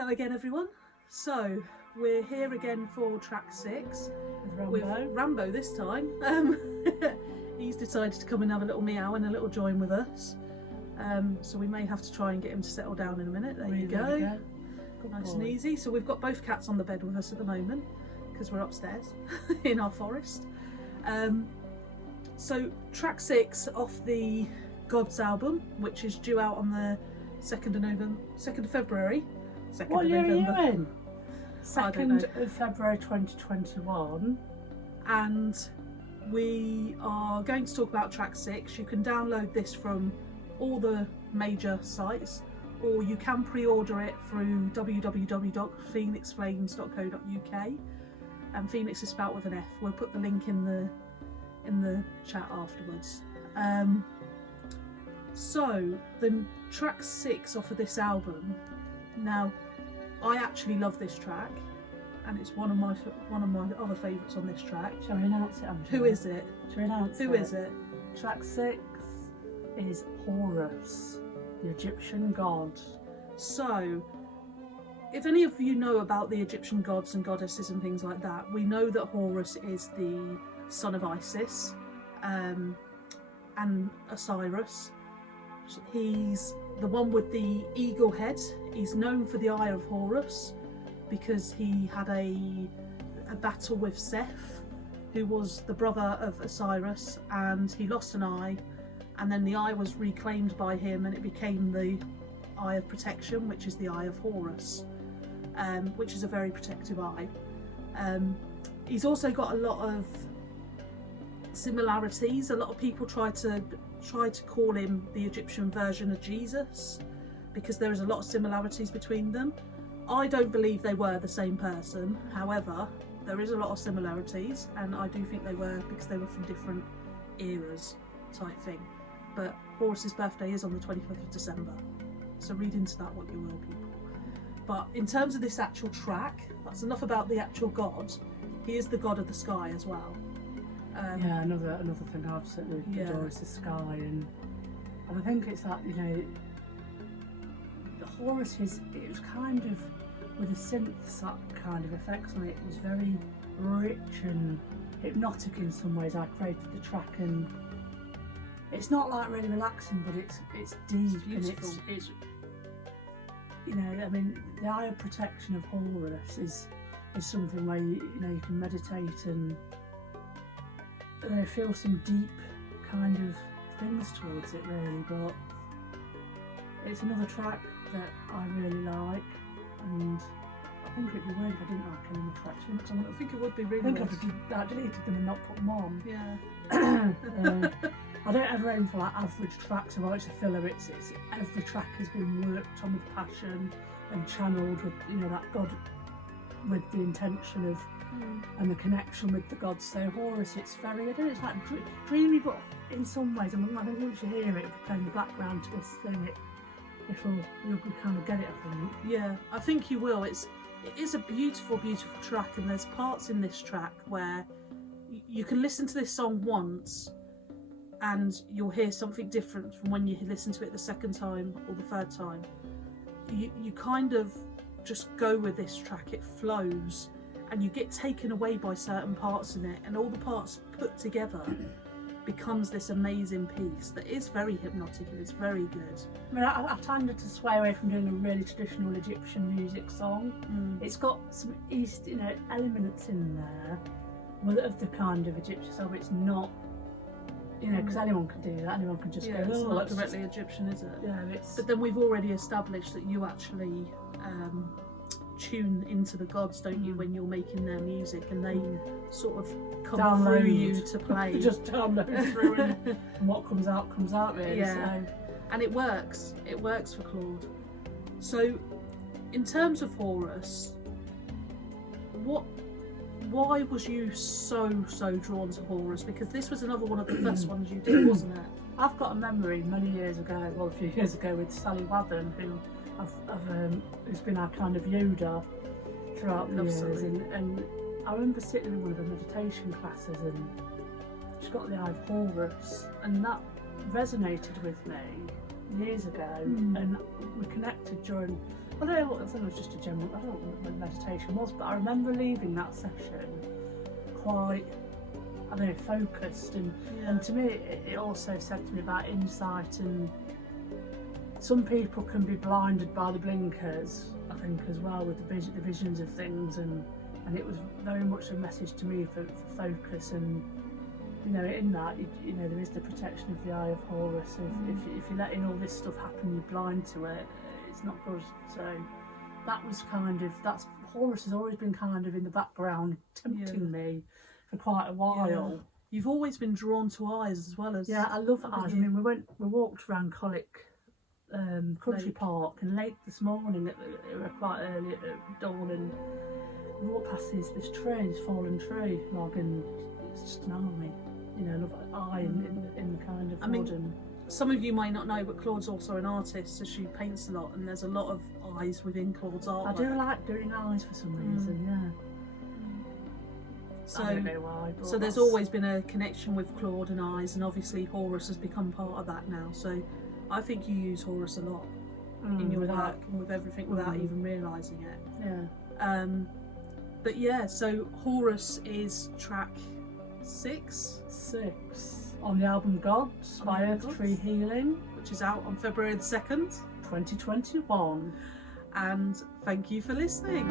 Hello again, everyone. So we're here again for track 6 with Rambo this time. He's decided to come and have a little meow and a little join with us. So we may have to try and get him to settle down in a minute. There you go. Nice and easy. So we've got both cats on the bed with us at the moment because we're upstairs in our forest. So track 6 off the Gods album, which is due out on the 2nd of February. 2nd what of year November. are you in? 2nd of February 2021. And we are going to talk about track 6. You can download this from all the major sites, or you can pre-order it through www.phoenixflames.co.uk, and Phoenix is spelt with an F. We'll put the link in the chat afterwards. So the track 6 off of this album. Now, I actually love this track, and it's one of my other favourites on this track. Shall we announce it, Angela? Who is it? Shall we announce it? Who is it? Track 6 is Horus, the Egyptian god. So, if any of you know about the Egyptian gods and goddesses and things like that, we know that Horus is the son of Isis and Osiris. He's the one with the eagle head. He's known for the Eye of Horus because he had a battle with Seth, who was the brother of Osiris, and he lost an eye, and then the eye was reclaimed by him and it became the Eye of Protection, which is the Eye of Horus, which is a very protective eye. He's also got a lot of similarities. A lot of people try to call him the Egyptian version of Jesus because there is a lot of similarities between them. I don't believe they were the same person, however there is a lot of similarities, and I do think they were because they were from different eras type thing. But Horus's birthday is on the 25th of December, so read into that what you will, people. But in terms of this actual track, that's enough about the actual god. He is the god of the sky as well. Yeah, another thing I absolutely adore is the sky, and I think it's that, you know, Horus it was kind of with a synth kind of effects on it. It was very rich and hypnotic in some ways. I created the track, and it's not like really relaxing, but it's deep, and it's you know, I mean, the Eye of Protection of Horus is something where you can meditate and feel some deep kind of things towards it, really. But it's another track that I really like, and I think it'd be weird if I didn't like any of the tracks from it. I think it would be really weird. I think I've deleted them and not put them on. Yeah. I don't ever aim for like average tracks or it's a filler. It's every track has been worked on with passion and channeled with, you know, that God, with the intention of and the connection with the gods. So Horus, it's very, I don't know, it's like dreamy, but in some ways, I think once you hear it playing the background to this thing, you'll kind of get it, I think. Yeah, I think you will. It is a beautiful, beautiful track, and there's parts in this track where you can listen to this song once and you'll hear something different from when you listen to it the second time or the third time. You kind of just go with this track, it flows, and you get taken away by certain parts in it, and all the parts put together becomes this amazing piece that is very hypnotic and it's very good. I mean, I tended to sway away from doing a really traditional Egyptian music song. It's got some East, you know, elements in there of the kind of Egyptian song. It's not, you know, because anyone can do that. Anyone can just go. It's not directly Egyptian, is it? Yeah, but then we've already established that you actually tune into the gods, don't you, when you're making their music, and they sort of come through you to play. Just download through, and what comes out really. Yeah. So. And it works for Claude. So in terms of Horus, why was you so drawn to Horus? Because this was another one of the first ones you did, wasn't it? I've got a memory many years ago, well, a few years ago, with Sally Wadden, who's been our kind of Yoda throughout the years, and I remember sitting in one of the meditation classes, and she's got the Eye of Horus, and that resonated with me years ago, and we connected during I don't know, I think it was just a general, I don't know what meditation was, but I remember leaving that session quite, I don't know, focused, and to me it also said to me about insight, and some people can be blinded by the blinkers, I think, as well, with the visions of things, and it was very much a message to me for focus, and you know, in that, you know, there is the protection of the eye of Horus. If you're letting all this stuff happen, you're blind to it, it's not good. So that was kind of, that's, Horus has always been kind of in the background tempting me for quite a while. Yeah. You've always been drawn to eyes as well as... Yeah, I love eyes. I mean, we walked around Colic Country Lake. Park and Lake this morning quite early at dawn, and we walked past this tree, this fallen tree log, and it's just an eye. You know, love eye in the kind of wood. And some of you might not know, but Claude's also an artist, so she paints a lot, and there's a lot of eyes within Claude's artwork. I do like doing eyes for some reason, yeah. So, I don't know why. But so there's always been a connection with Claude and eyes, and obviously Horus has become part of that now. So I think you use Horus a lot in your work and with everything without even realising it. Yeah. But yeah, so Horus is track 6 on the album Gods by Earth Tree Healing, which is out on February the 2nd, 2021. And thank you for listening.